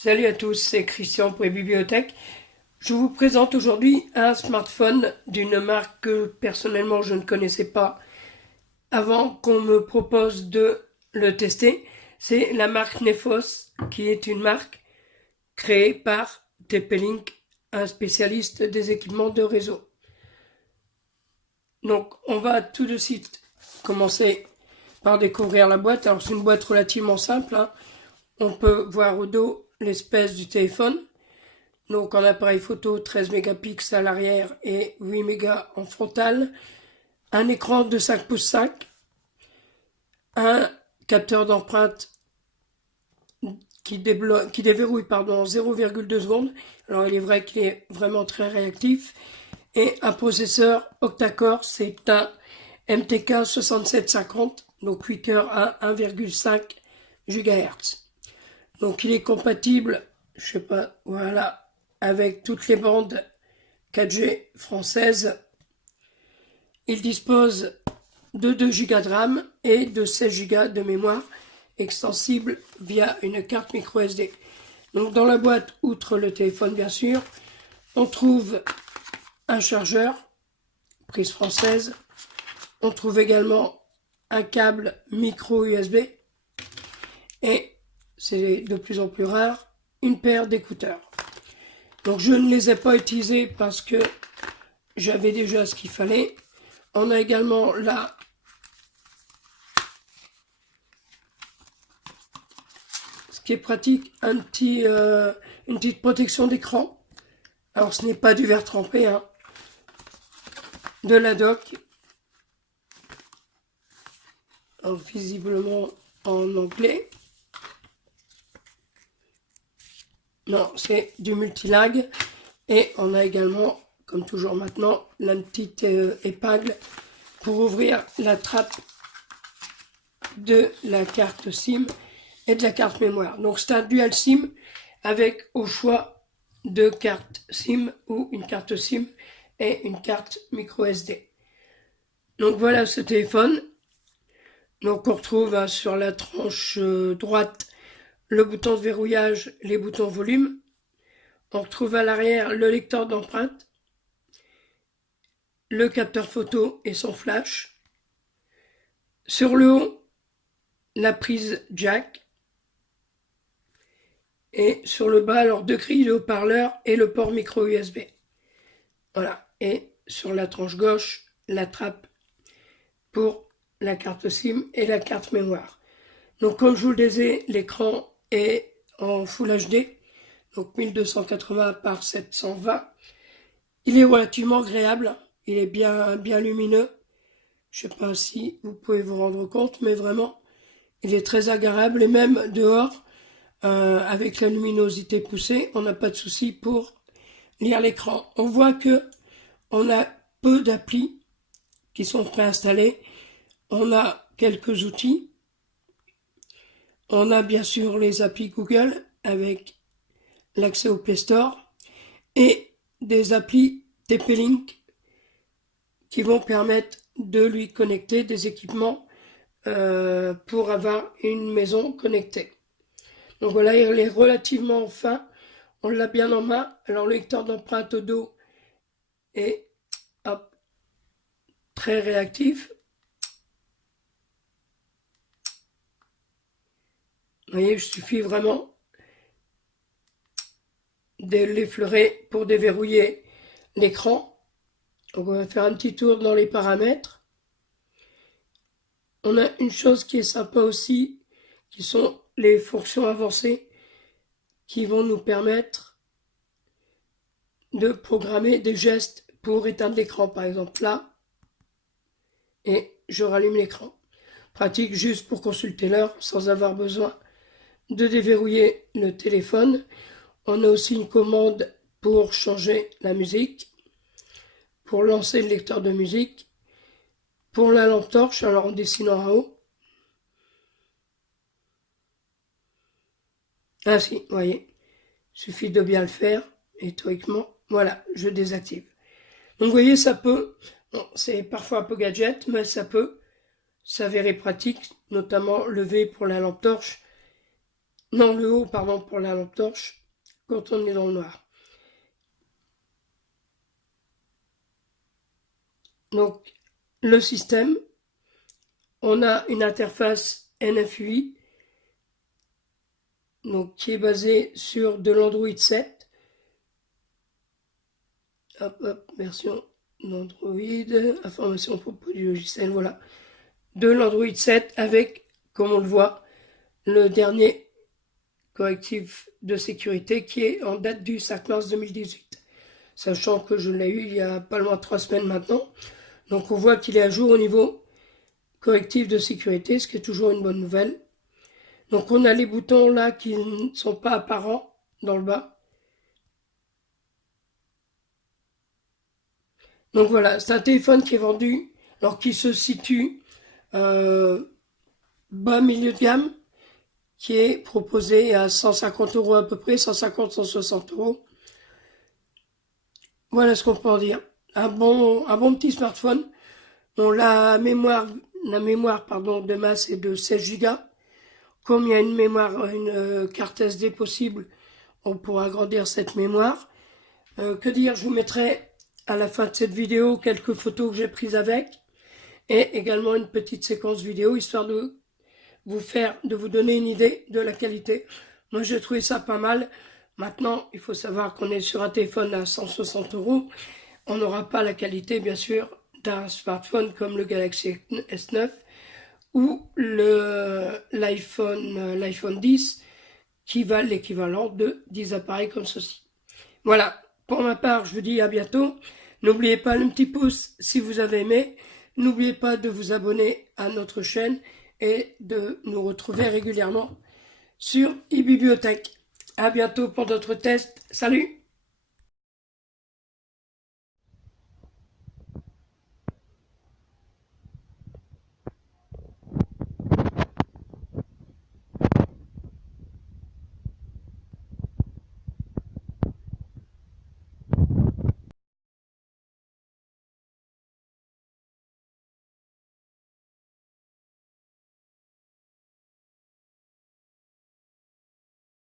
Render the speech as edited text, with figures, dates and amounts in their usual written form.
Salut à tous, c'est Christian pour les bibliothèques. Je vous présente aujourd'hui un smartphone d'une marque que personnellement je ne connaissais pas avant qu'on me propose de le tester. C'est la marque Nefos, qui est une marque créée par TP-Link, un spécialiste des équipements de réseau. Donc on va tout de suite commencer par découvrir la boîte. Alors c'est une boîte relativement simple, hein. On peut voir au dos l'espèce du téléphone. Donc en appareil photo 13 mégapixels à l'arrière et 8 mégas en frontal. Un écran de 5 pouces 5. Un capteur d'empreinte qui déverrouille en 0,2 secondes. Alors il est vrai qu'il est vraiment très réactif. Et un processeur octa-core, c'est un MTK 6750, donc 8 cœurs à 1,5 GHz. Donc il est compatible, je sais pas, voilà, avec toutes les bandes 4G françaises. Il dispose de 2 Go de RAM et de 16 Go de mémoire extensible via une carte micro SD. Donc dans la boîte, outre le téléphone bien sûr, on trouve un chargeur, prise française. On trouve également un câble micro USB et, c'est de plus en plus rare, une paire d'écouteurs. Donc je ne les ai pas utilisés parce que j'avais déjà ce qu'il fallait. On a également là ce qui est pratique, une petite protection d'écran. Alors ce n'est pas du verre trempé, hein, de la dock. Alors, visiblement en anglais. Non, c'est du multilag. Et on a également, comme toujours maintenant, la petite épingle pour ouvrir la trappe de la carte SIM et de la carte mémoire. Donc c'est un dual SIM avec au choix deux cartes SIM ou une carte SIM et une carte micro SD. Donc voilà ce téléphone. Donc on retrouve sur la tranche droite le bouton de verrouillage, les boutons volume. On retrouve à l'arrière le lecteur d'empreintes, le capteur photo et son flash. Sur le haut, la prise jack. Et sur le bas, alors deux grilles de haut-parleurs et le port micro USB. Voilà. Et sur la tranche gauche, la trappe pour la carte SIM et la carte mémoire. Donc comme je vous le disais, l'écran est en Full HD, donc 1280 par 720. Il est relativement agréable, il est bien lumineux. Je ne sais pas si vous pouvez vous rendre compte, mais vraiment, il est très agréable. Et même dehors, avec la luminosité poussée, on n'a pas de souci pour lire l'écran. On voit que on a peu d'applis qui sont préinstallés. On a quelques outils. On a bien sûr les applis Google avec l'accès au Play Store et des applis TP-Link qui vont permettre de lui connecter des équipements pour avoir une maison connectée. Donc voilà, il est relativement fin, on l'a bien en main. Alors le lecteur d'empreinte au dos est très réactif. Vous voyez, il suffit vraiment de l'effleurer pour déverrouiller l'écran. Donc on va faire un petit tour dans les paramètres. On a une chose qui est sympa aussi, qui sont les fonctions avancées qui vont nous permettre de programmer des gestes pour éteindre l'écran. Par exemple là, et je rallume l'écran. Pratique juste pour consulter l'heure sans avoir besoin de déverrouiller le téléphone. On a aussi une commande pour changer la musique, pour lancer le lecteur de musique, pour la lampe torche, alors en dessinant en haut. Ah si, vous voyez, suffit de bien le faire, et théoriquement, voilà, je désactive. Donc vous voyez, ça peut, bon, c'est parfois un peu gadget, mais ça peut s'avérer pratique, notamment lever pour la lampe torche Non, le haut, pardon, pour la lampe torche, quand on est dans le noir. Donc, le système, on a une interface NFUI, donc qui est basée sur de l'Android 7. Hop, hop, version d'Android, information à propos du logiciel, voilà. De l'Android 7 avec, comme on le voit, le dernier correctif de sécurité qui est en date du 5 mars 2018. Sachant que je l'ai eu il y a pas loin de 3 semaines maintenant. Donc on voit qu'il est à jour au niveau correctif de sécurité, ce qui est toujours une bonne nouvelle. Donc on a les boutons là qui ne sont pas apparents dans le bas. Donc voilà, c'est un téléphone qui est vendu, alors qui se situe bas milieu de gamme, qui est proposé à 150 € à peu près, 150-160 €. Voilà ce qu'on peut en dire. Un bon petit smartphone. Bon, la mémoire de masse est de 16 Go. Comme il y a une carte SD possible, on pourra agrandir cette mémoire. Que dire, je vous mettrai à la fin de cette vidéo quelques photos que j'ai prises avec et également une petite séquence vidéo histoire de vous donner une idée de la qualité. Moi, j'ai trouvé ça pas mal. Maintenant, il faut savoir qu'on est sur un téléphone à 160 €. On n'aura pas la qualité, bien sûr, d'un smartphone comme le Galaxy S9 ou l'iPhone 10 qui valent l'équivalent de 10 appareils comme ceci. Voilà, pour ma part, je vous dis à bientôt. N'oubliez pas le petit pouce si vous avez aimé. N'oubliez pas de vous abonner à notre chaîne et de nous retrouver régulièrement sur eBibliothèque. À bientôt pour d'autres tests. Salut!